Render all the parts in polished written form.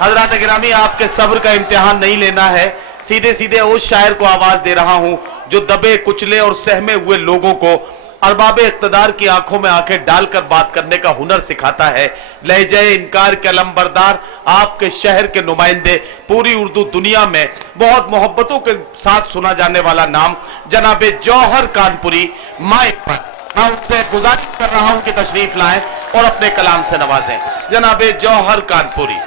हजरात गिरामी, आपके सब्र का इम्तिहान नहीं लेना है। सीधे सीधे उस शायर को आवाज दे रहा हूं जो दबे कुचले और सहमे हुए लोगों को अरबाब इख्तदार की आंखों में आंखें डालकर बात करने का हुनर सिखाता है। लहजे इनकार के अलंबरदार आपके शहर के नुमाइंदे, पूरी उर्दू दुनिया में बहुत मोहब्बतों के साथ सुना जाने वाला नाम जनाबे जौहर कानपुरी माइक पर। मैं उनसे गुजारिश कर रहा हूं कि तशरीफ लाएं और अपने कलाम से नवाजें। जनाबे जौहर कानपुरी।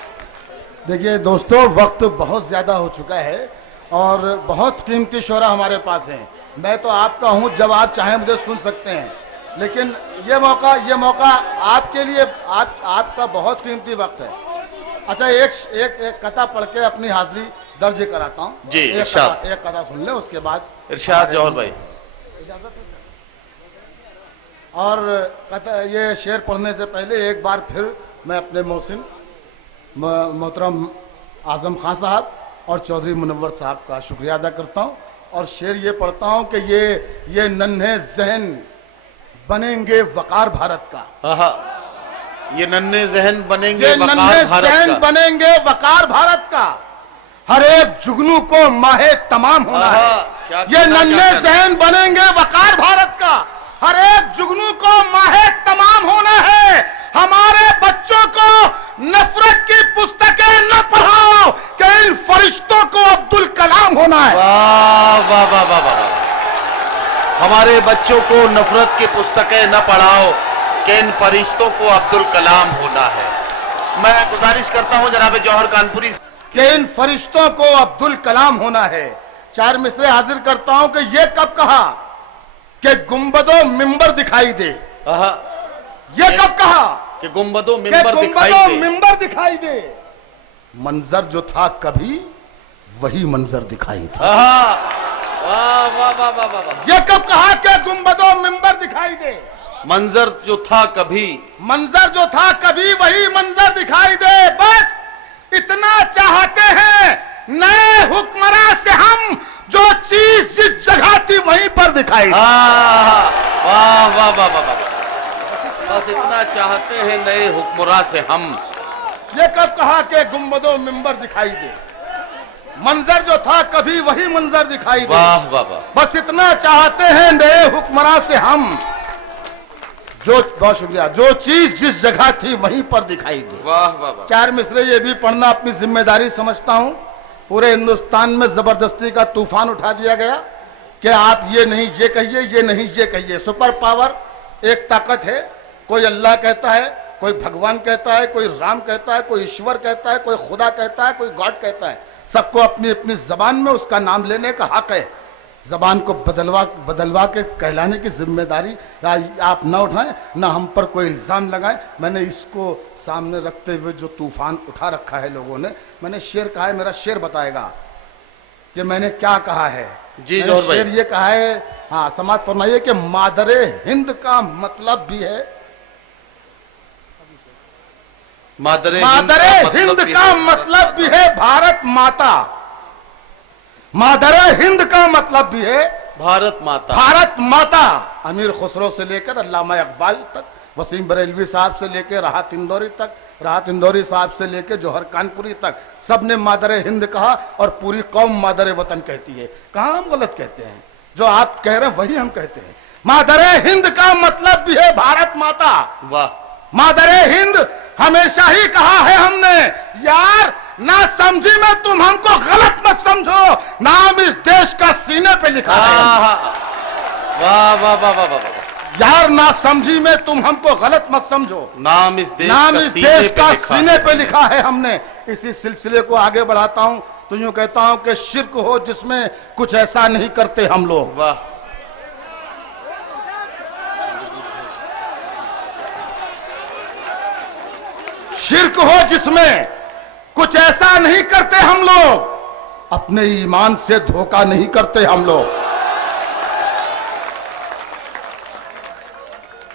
देखिए दोस्तों, वक्त बहुत ज़्यादा हो चुका है और बहुत कीमती शोरा हमारे पास हैं। मैं तो आपका हूं, जब आप चाहें मुझे सुन सकते हैं, लेकिन ये मौका आपके लिए आपका बहुत कीमती वक्त है। अच्छा, एक कथा पढ़ के अपनी हाजिरी दर्ज कराता हूं जी। एक कथा सुन ले, उसके बाद इरशाद जौहर भाई। और कथा, ये शेर पढ़ने से पहले एक बार फिर मैं अपने मोहसिन मोहतरम आजम खान साहब और चौधरी मुनव्वर साहब का शुक्रिया अदा करता हूँ और शेर ये पढ़ता हूँ कि ये नन्हे जहन बनेंगे वकार भारत का। ये नन्हे जहन बनेंगे बनेंगे वकार भारत का। हर एक जुगनू को माहे तमाम होना है। ये नन्हे जहन बनेंगे वकार भारत का। हर एक जुगनू को माहे तमाम होना है। हमारे बच्चों को नफरत की पुस्तकें न पढ़ाओ कि इन फरिश्तों को अब्दुल कलाम होना है। वाह वाह वाह वाह वाह। हमारे बच्चों को नफरत की पुस्तकें न पढ़ाओ कि इन फरिश्तों को अब्दुल कलाम होना है। मैं गुजारिश करता हूं जनाब जौहर कानपुरी कि इन फरिश्तों को अब्दुल कलाम होना है। चार मिसरे हाजिर करता हूं कि ये कब कहा कि गुंबदों मिंबर दिखाई दे। ये कब कहा कि गुंबदों मिंबर दिखाई दे। मंजर जो था कभी वही मंजर दिखाई था। वाह वाह वाह वाह वाह। ये कब कहा कि गुंबदों मिंबर दिखाई दे। मंजर जो था कभी वही मंजर दिखाई दे। बस इतना चाहते हैं नए हुक्मरान से हम, जो चीज जिस जगह थी वहीं पर दिखाई दे। वाह वाह वाह वाह। बस इतना चाहते हैं नए हुक्मरान से हम। ये कब कहा कि गुंबदों मिंबर दिखाई दे। मंजर जो था कभी वही मंजर दिखाई दे। वाह वाह वाह। बस इतना चाहते हैं नए हुक्मरान से हम, बहुत शुक्रिया, जो चीज जिस जगह थी वहीं पर दिखाई दे। वाह वाह वाह। चार मिसरे ये भी पढ़ना अपनी जिम्मेदारी समझता हूँ। पूरे हिंदुस्तान में जबरदस्ती का तूफान उठा दिया गया कि आप ये नहीं ये कहिए, ये नहीं ये कहिए। सुपर पावर एक ताकत है। कोई अल्लाह कहता है, कोई भगवान कहता है, कोई राम कहता है, कोई ईश्वर कहता है, कोई खुदा कहता है, कोई गॉड कहता है। सबको अपनी अपनी जबान में उसका नाम लेने का हक है। जबान को बदलवा के कहलाने की जिम्मेदारी आप ना उठाएं, ना हम पर कोई इल्ज़ाम लगाएं। मैंने इसको सामने रखते हुए जो तूफान उठा रखा है लोगों ने, मैंने शेर कहा है, मेरा शेर बताएगा कि मैंने क्या कहा है। जी जौहर भाई। शेर ये कहा है, हाँ समाज फरमाइए कि मादरे हिंद का मतलब भी है, मादरे हिंद का मतलब भी है भारत माता। मादरे हिंद का मतलब भी है भारत माता। भारत माता। अमीर खुसरो से लेकर अल्लामा इकबाल तक, वसीम बरेलवी साहब से लेकर राहत इंदौरी तक, राहत इंदौरी साहब से लेकर जौहर कानपुरी तक, सबने मादरे हिंद कहा और पूरी कौम मादरे वतन कहती है। कहाँ हम गलत कहते हैं? जो आप कह रहे हैं वही हम कहते हैं। मादरे हिंद का मतलब भी है भारत माता। वाह। मादरे हिंद हमेशा ही कहा है हमने। यार ना समझी में तुम हमको गलत मत समझो, नाम इस देश का सीने पे लिखा है। वाह वाह वाह वाह वाह। यार ना समझी में तुम हमको गलत मत समझो, नाम इस देश का सीने पे लिखा है हमने। इसी सिलसिले को आगे बढ़ाता हूं तो यूं कहता हूं कि शिर्क हो जिसमें कुछ ऐसा नहीं करते हम लोग। वाह। शिर्क हो जिसमें कुछ ऐसा नहीं करते हम लोग, अपने ईमान से धोखा नहीं करते हम लोग।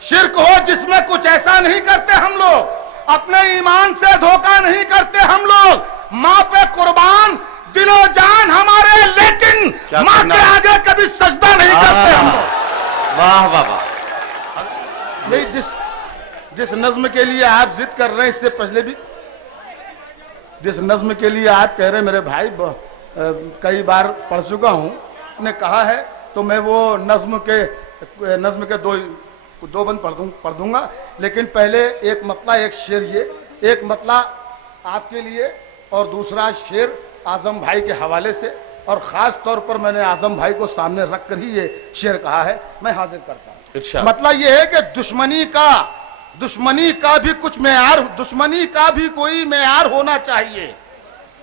शिर्क हो जिसमें कुछ ऐसा नहीं करते हम लोग, अपने ईमान से धोखा नहीं करते हम लोग। माँ पे कुर्बान दिलो जान हमारे, लेकिन माँ के आगे कभी सजदा नहीं करते हम लोग। वाह वाह वाह। नहीं, जिस नज्म के लिए आप जिद कर रहे हैं, इससे पहले भी जिस नज्म के लिए आप कह रहे मेरे भाई कई बार पढ़ चुका हूँ, ने कहा है, तो मैं वो नज्म के दो बंद पढ़ दूंगा। लेकिन पहले एक मतला एक शेर, ये एक मतला आपके लिए और दूसरा शेर आजम भाई के हवाले से, और ख़ास तौर पर मैंने आजम भाई को सामने रख कर ही ये शेर कहा है, मैं हाजिर करता हूँ। मतलब ये है कि दुश्मनी का भी कुछ मेयार, दुश्मनी का भी कोई मेयार होना चाहिए,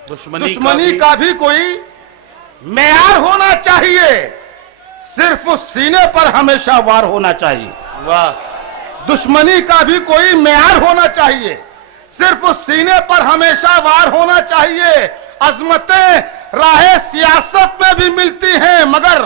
दुश्मनी का भी कोई मेयार होना चाहिए, सिर्फ उस सीने पर हमेशा वार होना चाहिए। वाह। दुश्मनी का भी कोई मेयार होना चाहिए, सिर्फ उस सीने पर हमेशा वार होना चाहिए। अजमतें राहे सियासत में भी मिलती हैं, मगर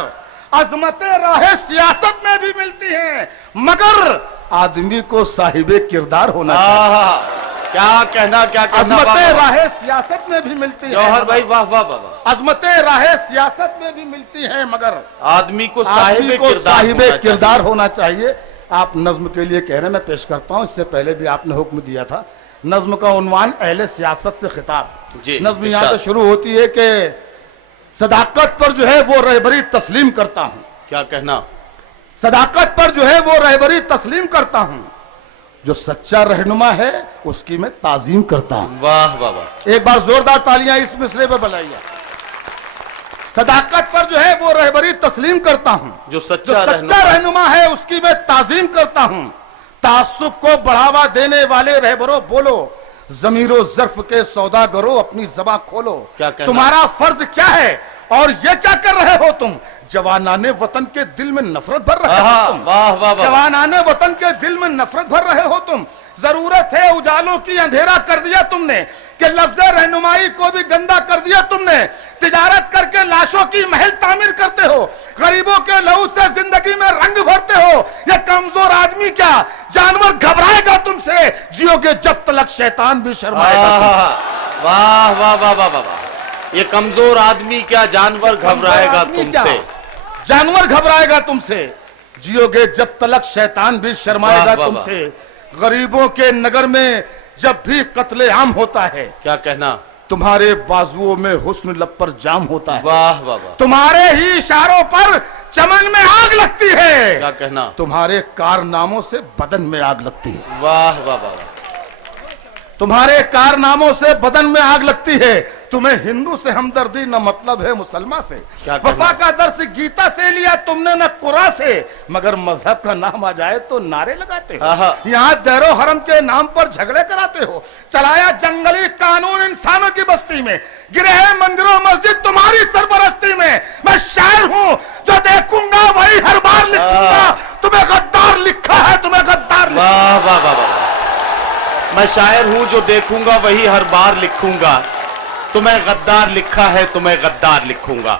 अजमतें राहे सियासत में भी मिलती हैं, मगर आदमी को साहिबे किरदार होना चाहिए। क्या कहना अजमतें राहे सियासत में भी मिलती हैं जौहर भाई, वाह वाह वाह। अजमतें राहे सियासत में भी मिलती हैं, मगर आदमी को साहिबे किरदार होना चाहिए। आप नज्म के लिए कह रहे, मैं पेश करता हूँ। इससे पहले भी आपने हुक्म दिया था। नज्म का उन्वान अहले सियासत से खिताब। नज्म यहाँ से शुरू होती है कि सदाकत पर जो है वो रहबरी तस्लीम करता हूँ। क्या कहना? सदाकत पर जो है वो रहबरी तस्लीम करता हूँ, जो सच्चा रहनुमा है उसकी मैं ताजीम करता हूँ। वाह वाह वाह। एक बार जोरदार तालियां इस मिसरे पे बजाइए। सदाकत पर जो है वो रहबरी तस्लीम करता हूँ, जो सच्चा रहनुमा है उसकी मैं ताजीम करता हूँ। तासुब को बढ़ावा देने वाले रहबरों बोलो, जमीरो ज़र्फ के सौदागरों अपनी ज़बान खोलो। तुम्हारा फर्ज क्या है और ये क्या कर रहे हो तुम? जवानाने वतन के दिल में नफरत भर रहे हो तुम। वाह वाह वाह। जवानाने वतन के दिल में नफरत भर रहे हो तुम। जरूरत है उजालों की, अंधेरा कर दिया तुमने, कि लफ्ज़ रहनुमाई को भी गंदा कर दिया तुमने। तिजारत करके लाशों की महल तामीर करते हो, गरीबों के लहू से जिंदगी में रंग भरते हो। ये कमजोर आदमी क्या जानवर घबराएगा तुमसे, जियोगे जब तक शैतान भी शर्माएगा। वाह वाह वाह वाह वाह। ये कमजोर आदमी क्या जानवर घबराएगा तुमसे, जानवर घबराएगा तुमसे, जियोगे जब तक शैतान भी शर्माएगा तुमसे। गरीबों के नगर में जब भी कत्ले आम होता है, क्या कहना? तुम्हारे बाजुओं में हुस्न लब पर जाम होता है। वाह वाह वाह। तुम्हारे ही इशारों पर चमन में आग लगती है। क्या कहना? तुम्हारे कारनामों से बदन में आग लगती है। वाह वाह वाह। तुम्हारे कारनामों से बदन में आग लगती है। तुम्हें हिंदू से हमदर्दी न मतलब है मुसलमान से। वफा का दर्स गीता से लिया तुमने न कुरान से, मगर मजहब का नाम आ जाए तो नारे लगाते हो। यहाँ दैरो हरम के नाम पर झगड़े कराते हो। चलाया जंगली कानून इंसानों की बस्ती में, गिरे हैं मंदिरों मस्जिद तुम्हारी सरपरस्ती में। मैं शायर हूँ जो देखूंगा वही हर बार लिखूंगा। तुम्हें गद्दार लिखा है, तुम्हें गद्दार। वाह वाह वाह। मैं शायर हूँ जो देखूंगा वही हर बार लिखूंगा, तुम्हें गद्दार लिखा है, तुम्हें गद्दार लिखूंगा।